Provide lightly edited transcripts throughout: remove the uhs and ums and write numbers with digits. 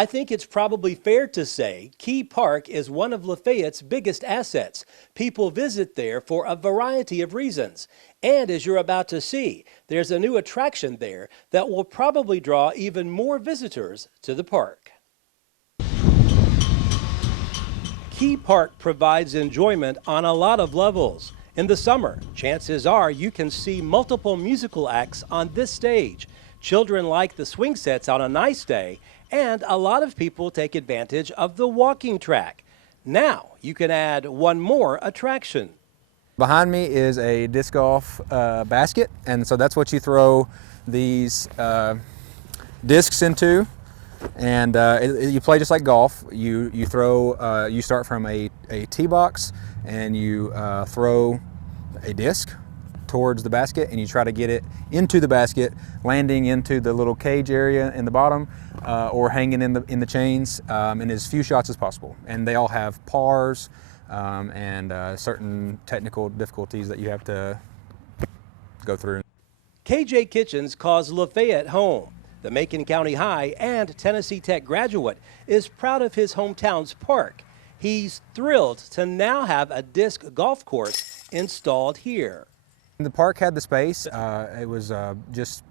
I think it's probably fair to say Key Park is one of Lafayette's biggest assets. People visit there for a variety of reasons. And as you're about to see, there's a new attraction there that will probably draw even more visitors to the park. Key Park provides enjoyment on a lot of levels. In the summer, chances are you can see multiple musical acts on this stage. Children like the swing sets on a nice day, and a lot of people take advantage of the walking track. Now you can add one more attraction. Behind me is a disc golf basket, and so that's what you throw these discs into, and you play just like golf. You throw. You start from a tee box, and you throw a disc towards the basket, and you try to get it into the basket, landing into the little cage area in the bottom, or hanging in the chains, in as few shots as possible. And they all have pars and certain technical difficulties that you have to go through. KJ Kitchens calls Lafayette home. The Macon County High and Tennessee Tech graduate is proud of his hometown's park. He's thrilled to now have a disc golf course installed here. The park had the space. It was just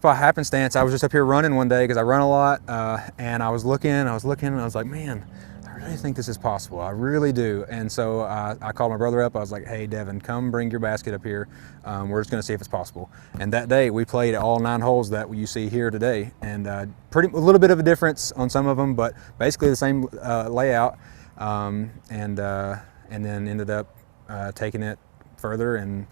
by happenstance. I was just up here running one day because I run a lot, and I was looking, and I was like, man, I really think this is possible. I really do. And so I called my brother up. I was like, hey, Devin, come bring your basket up here. We're just going to see if it's possible. And that day we played all 9 holes that you see here today, and a little bit of a difference on some of them, but basically the same layout, and then ended up taking it further and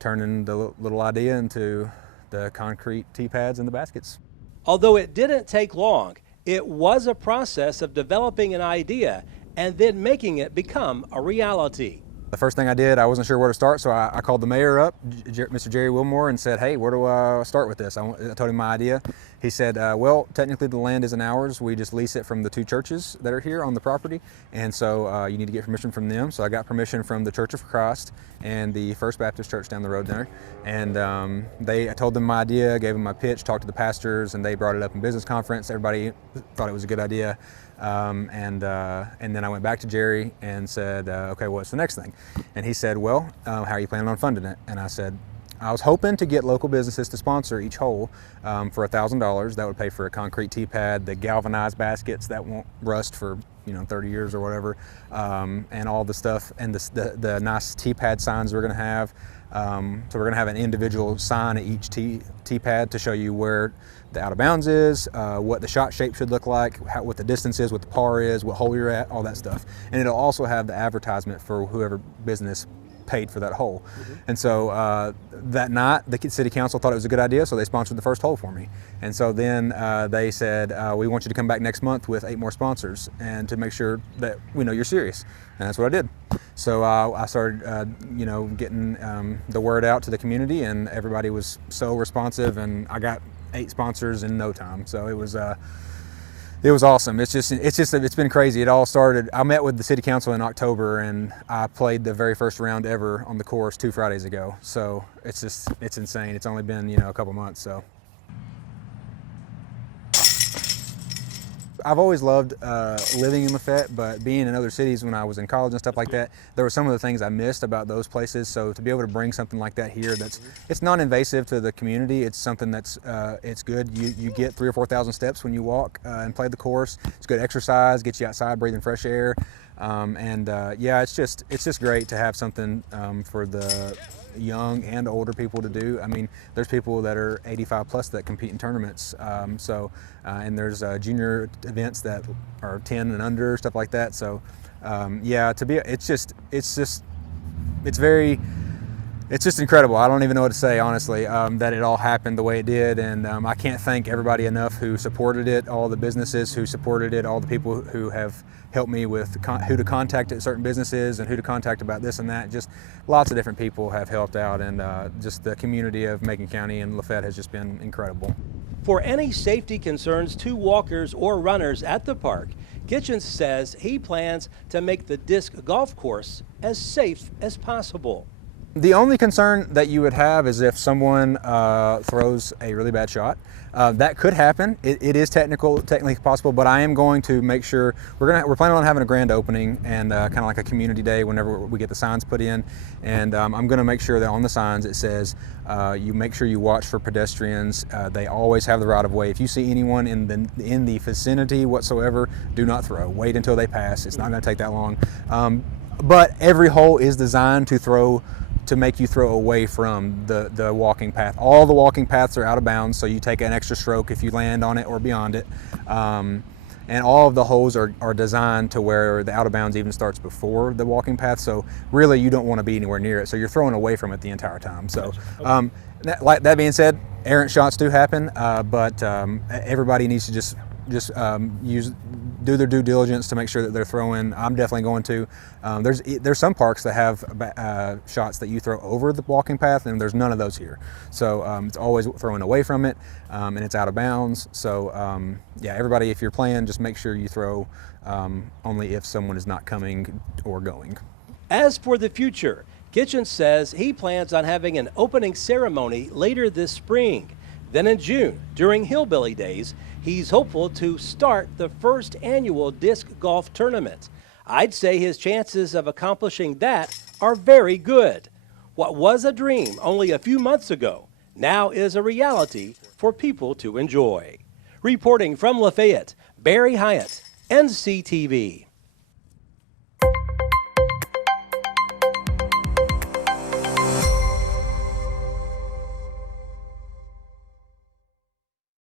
turning the little idea into the concrete tee pads and the baskets. Although it didn't take long, it was a process of developing an idea and then making it become a reality. The first thing I did, I wasn't sure where to start, so I called the mayor up, Mr. Jerry Wilmore, and said, hey, where do I start with this? I told him my idea. He said, well, technically the land isn't ours. We just lease it from the 2 churches that are here on the property, and so you need to get permission from them. So I got permission from the Church of Christ and the First Baptist Church down the road there. And I told them my idea, gave them my pitch, talked to the pastors, and they brought it up in business conference. Everybody thought it was a good idea. And then I went back to Jerry and said, okay, what's the next thing? And he said, well, how are you planning on funding it? And I said, I was hoping to get local businesses to sponsor each hole for $1,000. That would pay for a concrete tee pad, the galvanized baskets that won't rust for 30 years or whatever, and all the stuff, and the nice tee pad signs we're going to have. So we're going to have an individual sign at each tee pad to show you where the out of bounds is, what the shot shape should look like, what the distance is, what the par is, what hole you're at, all that stuff. And it'll also have the advertisement for whoever business paid for that hole. And so that night, the city council thought it was a good idea, so they sponsored the first hole for me. And so then they said, we want you to come back next month with 8 more sponsors and to make sure that we know you're serious. And that's what I did. So I started, getting the word out to the community, and everybody was so responsive, and I got 8 sponsors in no time. So it was awesome. It's been crazy. It all started, I met with the city council in October, and I played the very first round ever on the course 2 Fridays ago. So it's insane. It's only been, a couple months, so. I've always loved living in Lafayette, but being in other cities when I was in college and stuff like that, there were some of the things I missed about those places. So to be able to bring something like that here, it's non-invasive to the community. It's something that's it's good. You get 3,000 or 4,000 steps when you walk and play the course. It's good exercise, gets you outside breathing fresh air, yeah, it's just great to have something for the young and older people to do. I mean, there's people that are 85 plus that compete in tournaments, and there's junior events that are 10 and under, stuff like that. So yeah, it's just incredible. I don't even know what to say, honestly, that it all happened the way it did, and I can't thank everybody enough who supported it, all the businesses who supported it, all the people who have helped me with who to contact at certain businesses and who to contact about this and that. Just lots of different people have helped out, and just the community of Macon County and Lafayette has just been incredible. For any safety concerns to walkers or runners at the park, Kitchens says he plans to make the disc golf course as safe as possible. The only concern that you would have is if someone throws a really bad shot. That could happen. It is technically possible, but I am going to make sure we're planning on having a grand opening and kind of like a community day whenever we get the signs put in. And I'm going to make sure that on the signs it says you make sure you watch for pedestrians. They always have the right of way. If you see anyone in the vicinity whatsoever, do not throw. Wait until they pass. It's not going to take that long. But every hole is designed to make you throw away from the walking path. All the walking paths are out of bounds, so you take an extra stroke if you land on it or beyond it. And all of the holes are designed to where the out of bounds even starts before the walking path, so really you don't want to be anywhere near it, so you're throwing away from it the entire time. So that being said, errant shots do happen, but everybody needs to just do their due diligence to make sure that they're throwing. I'm definitely going to. There's some parks that have shots that you throw over the walking path, and there's none of those here. So it's always throwing away from it, and it's out of bounds. So yeah, everybody, if you're playing, just make sure you throw only if someone is not coming or going. As for the future, Kitchen says he plans on having an opening ceremony later this spring. Then in June, during Hillbilly Days, he's hopeful to start the first annual disc golf tournament. I'd say his chances of accomplishing that are very good. What was a dream only a few months ago now is a reality for people to enjoy. Reporting from Lafayette, Barry Hyatt, NCTV.